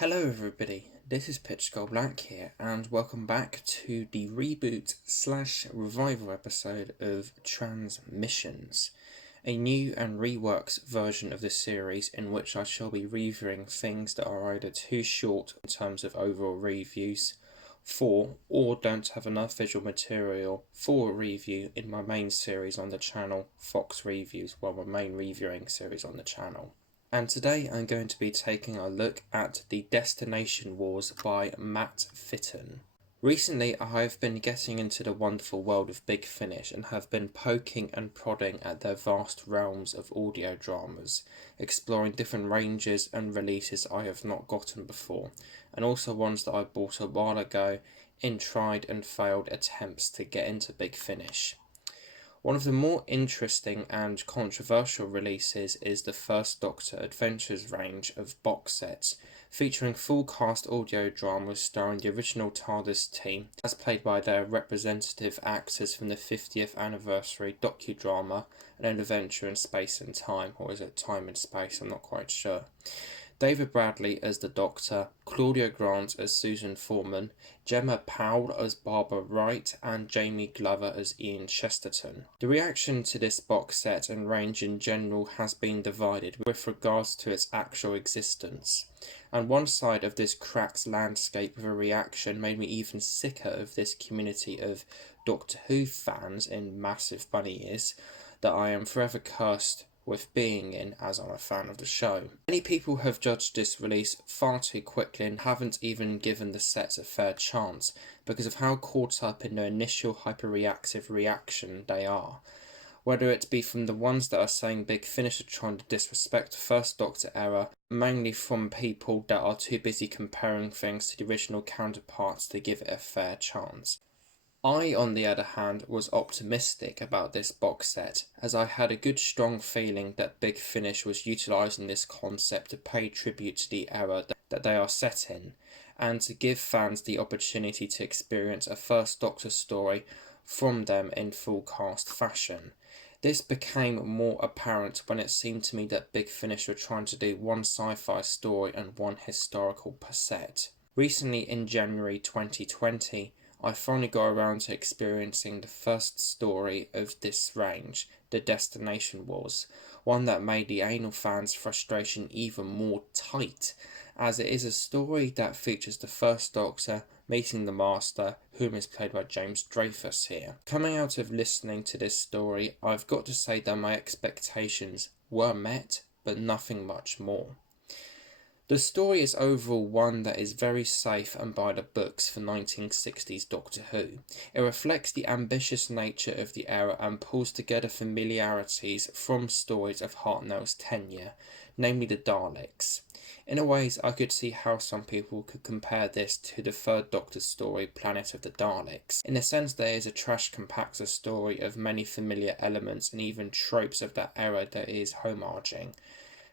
Hello everybody, this is Pitch Skull Black here, and welcome back to the reboot slash revival episode of Transmissions, a new and reworked version of the series in which I shall be reviewing things that are either too short in terms of overall reviews for, or don't have enough visual material for a review in my main series on the channel, Fox Reviews, my main reviewing series on the channel. And today I'm going to be taking a look at The Destination Wars by Matt Fitton. Recently I have been getting into the wonderful world of Big Finish and have been poking and prodding at their vast realms of audio dramas, exploring different ranges and releases I have not gotten before, and also ones that I bought a while ago in tried and failed attempts to get into Big Finish. One of the more interesting and controversial releases is the First Doctor Adventures range of box sets, featuring full cast audio dramas starring the original TARDIS team, as played by their representative actors from the 50th anniversary docudrama An Adventure in Space and Time, or is it Time and Space? I'm not quite sure. David Bradley as the Doctor, Claudia Grant as Susan Foreman, Gemma Powell as Barbara Wright, and Jamie Glover as Ian Chesterton. The reaction to this box set and range in general has been divided with regards to its actual existence, and one side of this cracked landscape of a reaction made me even sicker of this community of Doctor Who fans in massive bunny ears that I am forever cursed with being in, as I'm a fan of the show. Many people have judged this release far too quickly and haven't even given the sets a fair chance because of how caught up in their initial hyper-reactive reaction they are. Whether it be from the ones that are saying Big Finish are trying to disrespect the First Doctor era, mainly from people that are too busy comparing things to the original counterparts to give it a fair chance. I, on the other hand, was optimistic about this box set, as I had a good strong feeling that Big Finish was utilising this concept to pay tribute to the era that they are set in, and to give fans the opportunity to experience a First Doctor story from them in full cast fashion. This became more apparent when it seemed to me that Big Finish were trying to do one sci-fi story and one historical per set. Recently, in January 2020, I finally got around to experiencing the first story of this range, The Destination Wars, one that made the anal fans' frustration even more tight, as it is a story that features the First Doctor meeting the Master, whom is played by James Dreyfus here. Coming out of listening to this story, I've got to say that my expectations were met, but nothing much more. The story is overall one that is very safe and by the books for 1960s Doctor Who. It reflects the ambitious nature of the era and pulls together familiarities from stories of Hartnell's tenure, namely the Daleks. In a ways, I could see how some people could compare this to the Third Doctor story Planet of the Daleks. In a sense, there is a trash compactor story of many familiar elements and even tropes of that era that is homaging.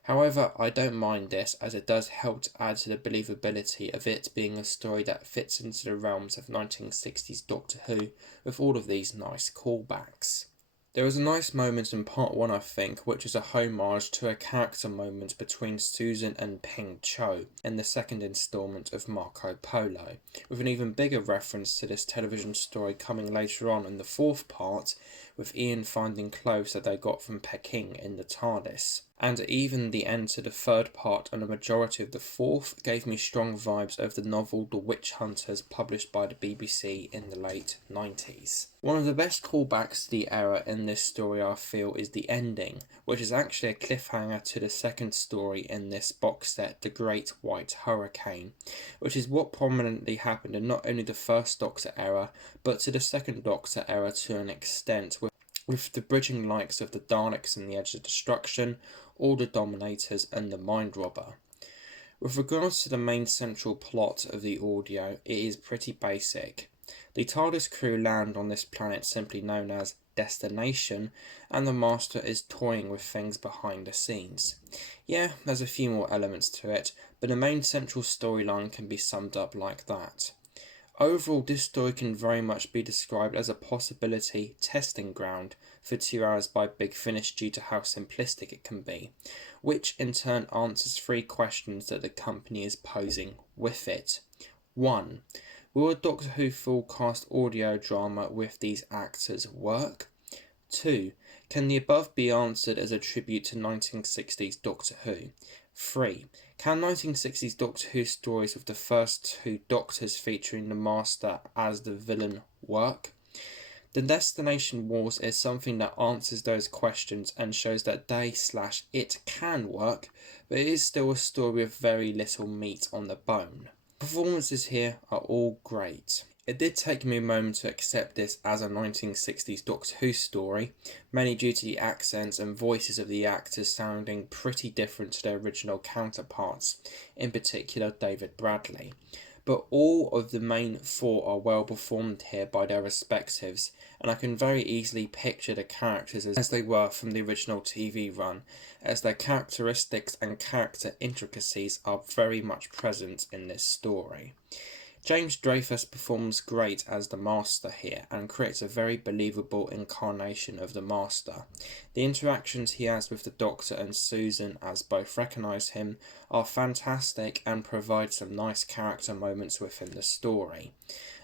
However, I don't mind this, as it does help to add to the believability of it being a story that fits into the realms of 1960s Doctor Who with all of these nice callbacks. There was a nice moment in part 1, I think, which is a homage to a character moment between Susan and Ping Cho in the second instalment of Marco Polo, with an even bigger reference to this television story coming later on in the fourth part, with Ian finding clothes that they got from Peking in the TARDIS. And even the end to the third part and a majority of the fourth gave me strong vibes of the novel The Witch Hunters published by the BBC in the late 90s. One of the best callbacks to the era in this story I feel is the ending, which is actually a cliffhanger to the second story in this box set, The Great White Hurricane, which is what prominently happened in not only the First Doctor era, but to the Second Doctor era to an extent, with the bridging likes of the Daleks and the Edge of Destruction, all the Dominators and the Mind Robber. With regards to the main central plot of the audio, it is pretty basic. The TARDIS crew land on this planet simply known as Destination, and the Master is toying with things behind the scenes. Yeah, there's a few more elements to it, but the main central storyline can be summed up like that. Overall, this story can very much be described as a possibility testing ground for 2 hours by Big Finish due to how simplistic it can be, which in turn answers 3 questions that the company is posing with it. 1. Will a Doctor Who full cast audio drama with these actors work? 2. Can the above be answered as a tribute to 1960s Doctor Who? 3. Can 1960s Doctor Who stories with the first 2 Doctors featuring the Master as the villain work? The Destination Wars is something that answers those questions and shows that they/it can work, but it is still a story with very little meat on the bone. Performances here are all great. It did take me a moment to accept this as a 1960s Doctor Who story, mainly due to the accents and voices of the actors sounding pretty different to their original counterparts, in particular David Bradley. But all of the main 4 are well performed here by their respectives, and I can very easily picture the characters as they were from the original TV run, as their characteristics and character intricacies are very much present in this story. James Dreyfus performs great as the Master here and creates a very believable incarnation of the Master. The interactions he has with the Doctor and Susan, as both recognise him, are fantastic and provide some nice character moments within the story.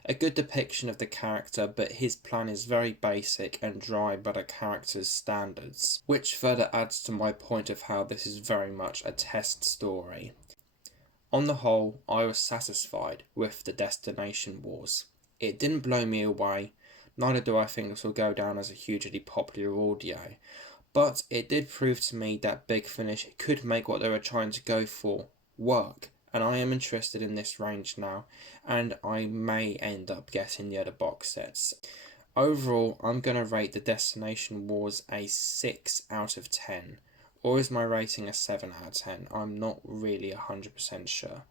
A good depiction of the character, but his plan is very basic and dry by the character's standards, which further adds to my point of how this is very much a test story. On the whole, I was satisfied with the Destination Wars. It didn't blow me away, neither do I think this will go down as a hugely popular audio, but it did prove to me that Big Finish could make what they were trying to go for work, and I am interested in this range now, and I may end up getting the other box sets. Overall, I'm going to rate the Destination Wars a 6 out of 10. Or is my rating a 7 out of 10? I'm not really 100% sure.